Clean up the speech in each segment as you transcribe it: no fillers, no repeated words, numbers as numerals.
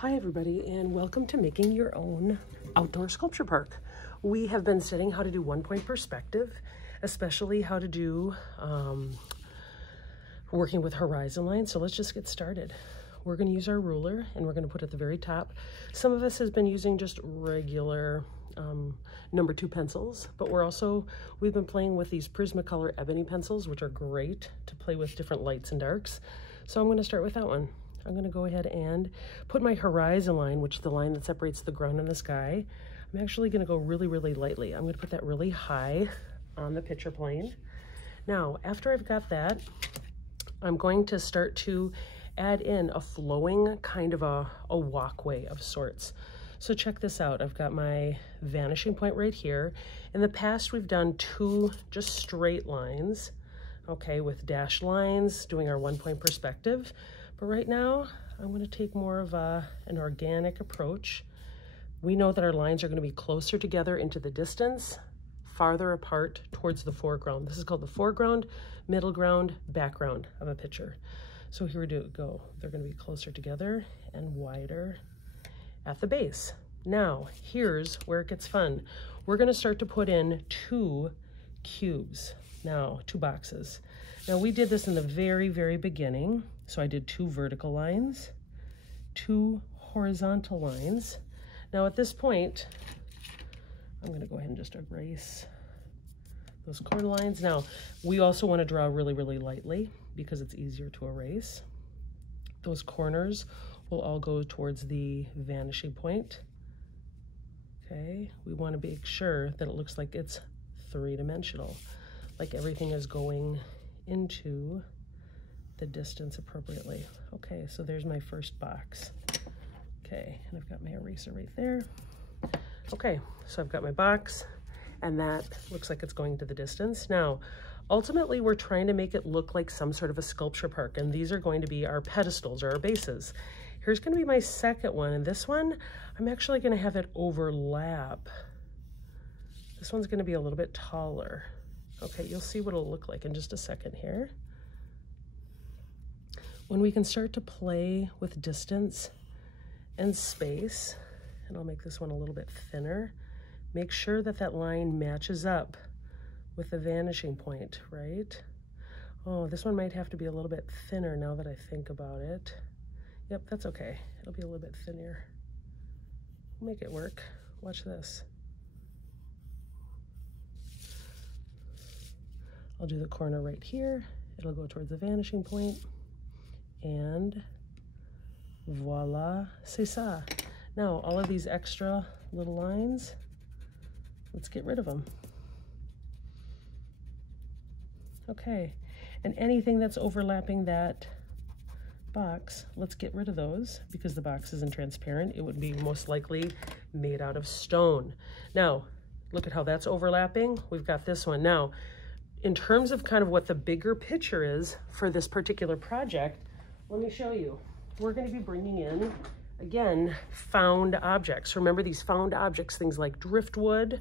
Hi everybody, and welcome to Making Your Own Outdoor Sculpture Park. We have been studying how to do one-point perspective, especially how to do working with horizon lines. So let's just get started. We're going to use our ruler and we're going to put at the very top. Some of us has been using just regular number 2 pencils, but we've been playing with these Prismacolor ebony pencils, which are great to play with different lights and darks. So I'm going to start with that one. I'm going to go ahead and put my horizon line, which is the line that separates the ground and the sky. I'm actually going to go really, really lightly. I'm going to put that really high on the picture plane. Now, after I've got that, I'm going to start to add in a flowing kind of a walkway of sorts. So check this out. I've got my vanishing point right here. In the past, we've done 2 just straight lines, okay, with dashed lines, doing our one-point perspective. But right now, I'm going to take more of an organic approach. We know that our lines are going to be closer together into the distance, farther apart towards the foreground. This is called the foreground, middle ground, background of a picture. So here we go. They're going to be closer together and wider at the base. Now, here's where it gets fun. We're going to start to put in 2 cubes. Now, 2 boxes. Now, we did this in the very, very beginning. So I did 2 vertical lines, 2 horizontal lines. Now at this point, I'm going to go ahead and just erase those corner lines. Now, we also want to draw really, really lightly because it's easier to erase. Those corners will all go towards the vanishing point. Okay, we want to make sure that it looks like it's 3-dimensional, like everything is going into the distance appropriately. Okay, so there's my first box. Okay, and I've got my eraser right there. Okay, so I've got my box, and that looks like it's going to the distance. Now, ultimately, we're trying to make it look like some sort of a sculpture park, and these are going to be our pedestals or our bases. Here's going to be my second one, and this one, I'm actually going to have it overlap. This one's going to be a little bit taller. Okay, you'll see what it'll look like in just a second here. When we can start to play with distance and space, and I'll make this one a little bit thinner, make sure that that line matches up with the vanishing point, right? Oh, this one might have to be a little bit thinner now that I think about it. Yep, that's okay. It'll be a little bit thinner. We'll make it work. Watch this. I'll do the corner right here. It'll go towards the vanishing point. And voila, c'est ça. Now, all of these extra little lines, let's get rid of them. Okay, and anything that's overlapping that box, let's get rid of those because the box isn't transparent. It would be most likely made out of stone. Now, look at how that's overlapping. We've got this one. Now, in terms of kind of what the bigger picture is for this particular project, let me show you. We're going to be bringing in, again, found objects. Remember these found objects, things like driftwood.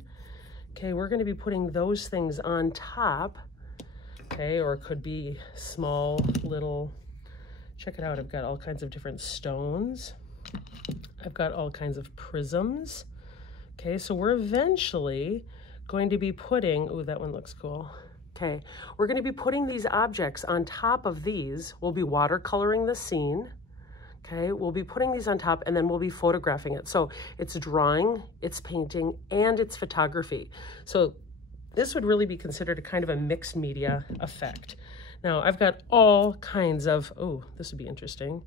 Okay, we're going to be putting those things on top. Okay, or it could be small little, check it out. I've got all kinds of different stones. I've got all kinds of prisms. Okay, so we're eventually going to be putting, ooh, that one looks cool. Okay, we're going to be putting these objects on top of these. We'll be watercoloring the scene. Okay, we'll be putting these on top and then we'll be photographing it. So it's drawing, it's painting, and it's photography. So this would really be considered a kind of a mixed media effect. Now I've got all kinds of, oh, this would be interesting.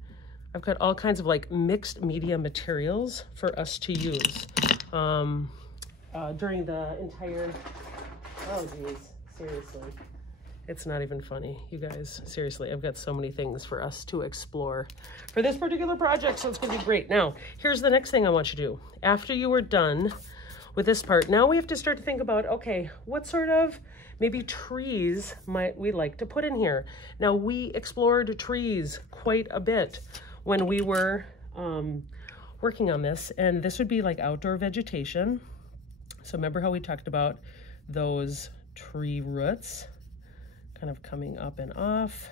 I've got all kinds of like mixed media materials for us to use during the entire, oh geez. Seriously, it's not even funny, you guys. Seriously, I've got so many things for us to explore for this particular project, so it's going to be great. Now, here's the next thing I want you to do. After you are done with this part, now we have to start to think about, okay, what sort of maybe trees might we like to put in here? Now, we explored trees quite a bit when we were working on this, and this would be like outdoor vegetation. So remember how we talked about those tree roots kind of coming up and off,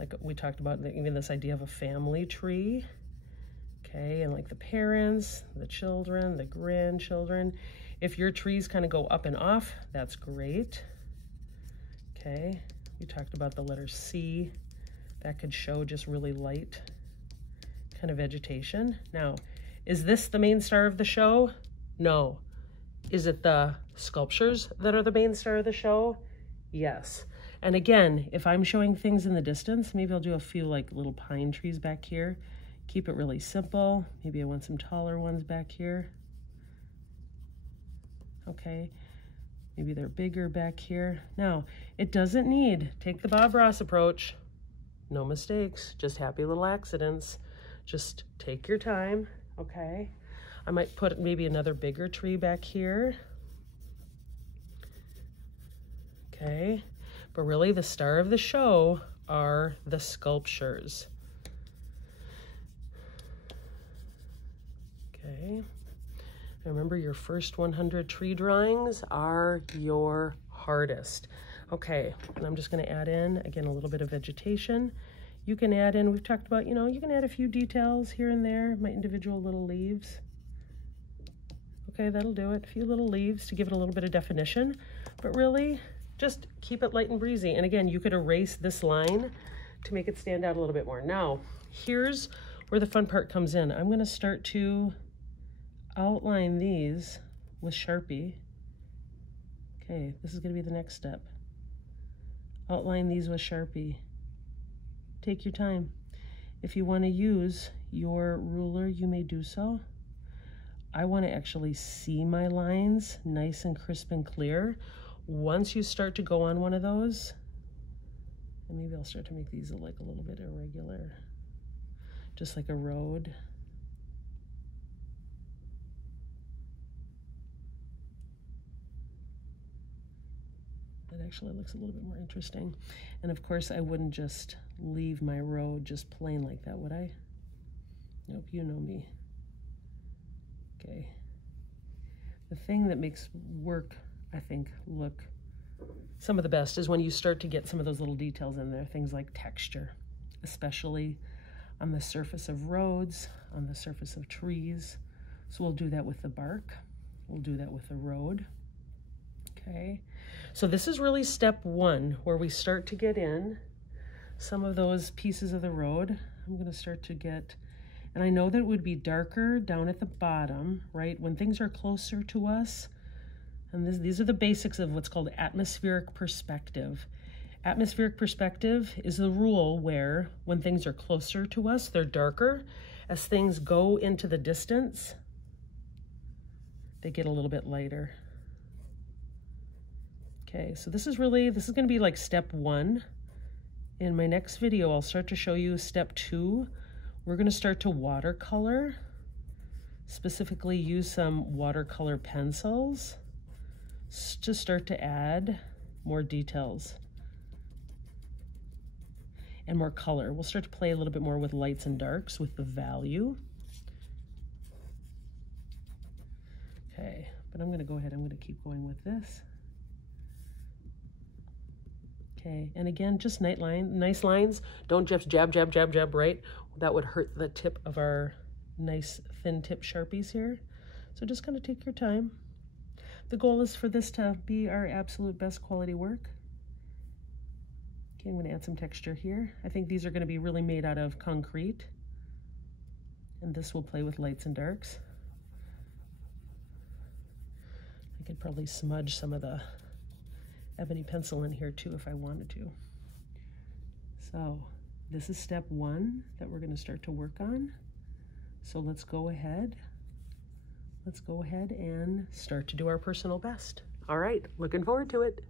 like we talked about, even this idea of a family tree. Okay, and like the parents, the children, the grandchildren. If your trees kind of go up and off, that's great. Okay, we talked about the letter C. That could show just really light kind of vegetation. Now, is this the main star of the show? No. Is it the sculptures that are the main star of the show? Yes. And again, if I'm showing things in the distance, maybe I'll do a few like little pine trees back here. Keep it really simple. Maybe I want some taller ones back here. Okay. Maybe they're bigger back here. Now, it doesn't need, take the Bob Ross approach. No mistakes, just happy little accidents. Just take your time, okay? I might put maybe another bigger tree back here. Okay, but really the star of the show are the sculptures. Okay, remember your first 100 tree drawings are your hardest. Okay, and I'm just gonna add in, again, a little bit of vegetation. You can add in, we've talked about, you know, you can add a few details here and there, my individual little leaves. Okay, that'll do it. A few little leaves to give it a little bit of definition, but really just keep it light and breezy. And again, you could erase this line to make it stand out a little bit more. Now, here's where the fun part comes in. I'm gonna start to outline these with Sharpie. Okay, this is gonna be the next step. Outline these with Sharpie. Take your time. If you want to use your ruler, you may do so. I want to actually see my lines nice and crisp and clear. Once you start to go on one of those, and maybe I'll start to make these like a little bit irregular, just like a road. That actually looks a little bit more interesting. And of course, I wouldn't just leave my road just plain like that, would I? Nope, you know me. Okay. The thing that makes work, I think, look some of the best is when you start to get some of those little details in there, things like texture, especially on the surface of roads, on the surface of trees. So we'll do that with the bark. We'll do that with the road. Okay. So this is really step one, where we start to get in some of those pieces of the road. I'm going to start to get, and I know that it would be darker down at the bottom, right? When things are closer to us, and these are the basics of what's called atmospheric perspective. Atmospheric perspective is the rule where when things are closer to us, they're darker. As things go into the distance, they get a little bit lighter. Okay, so this is going to be like step one. In my next video, I'll start to show you step two. We're going to start to watercolor, specifically use some watercolor pencils to start to add more details and more color. We'll start to play a little bit more with lights and darks with the value. Okay, but I'm going to go ahead, I'm going to keep going with this. Okay, and again, just nice lines. Don't just jab, jab, jab, jab, right? That would hurt the tip of our nice thin tip Sharpies here. So just kind of take your time. The goal is for this to be our absolute best quality work. Okay, I'm going to add some texture here. I think these are going to be really made out of concrete. And this will play with lights and darks. I could probably smudge some of the ebony pencil in here too if I wanted to. So this is step one that we're going to start to work on. So let's go ahead and start to do our personal best. All right, looking forward to it.